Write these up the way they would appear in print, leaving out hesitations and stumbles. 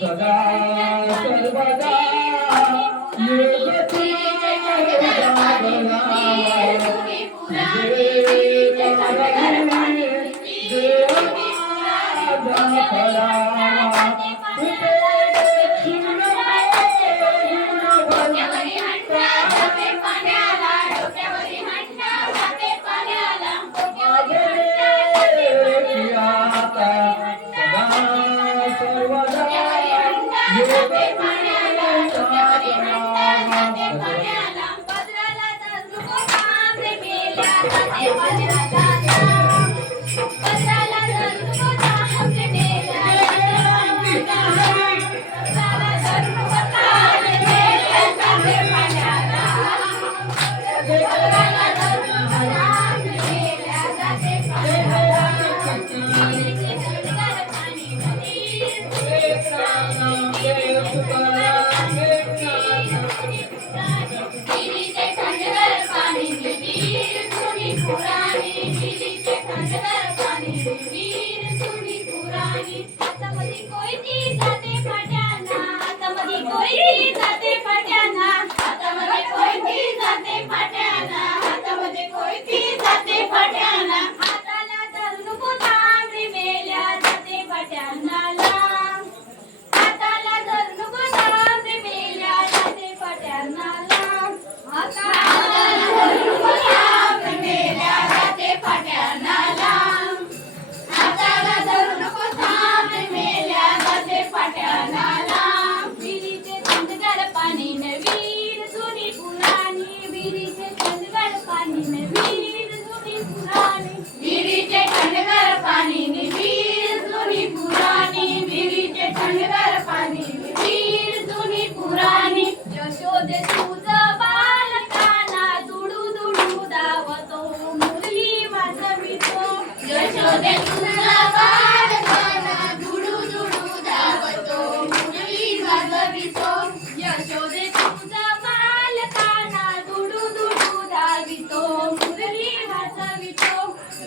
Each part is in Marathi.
सदा सर्वदा योगती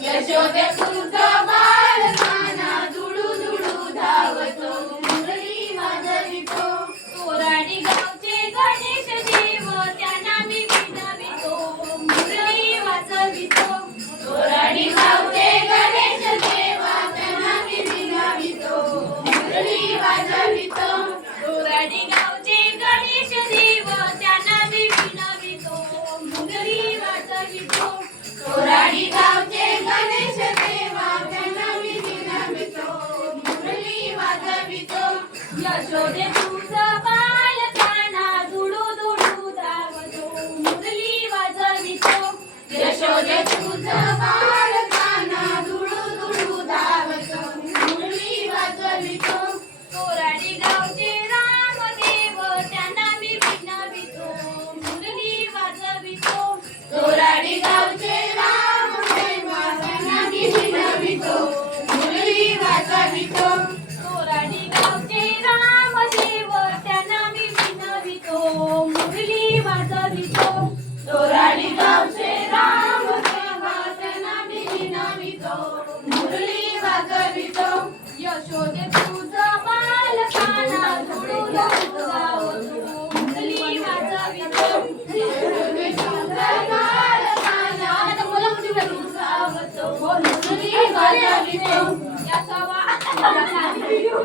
यशोदे तुझा बालकाना दुडू दुडू धावतो मुरली वाजवितो तोराडी गावचे गणेश देव त्यांना मी विनवितो मुरली वाजवितो तोराडी गावचे गणेश देव त्यांना मी विनवितो मुरली वाजवितो तोराडी गावचे गणेश देव त्यांना मी विनवितो मुरली वाजवितो तोराडी गावचे गणेश देवा त्यांना मी विनवितो मुरली वाजवितो यशोदे तुझं बालकाना दुडू दुडू धावतो मुरली वाजवितो यशोदे तुझं बालकाना दुडू दुडू धावतो मुरली वाजवितो तोराडी गावचे रामदेव त्यांना मी विनवितो मुरली वाजवितो तोराडी गावचे मुरली वाजवितो तोराडी गावचे रामदेव त्यांना मी विनवितो मुरली वाजवितो तोराडी गावचे रामदेव त्यांना मी विनवितो मुरली वाजवितो यशोदे तुझं बालकाना दुडू दुडू धावतो मुरली वाजवितो यशोदे तुझं बालकाना मुरली वाजवितो मुरली वाजवितो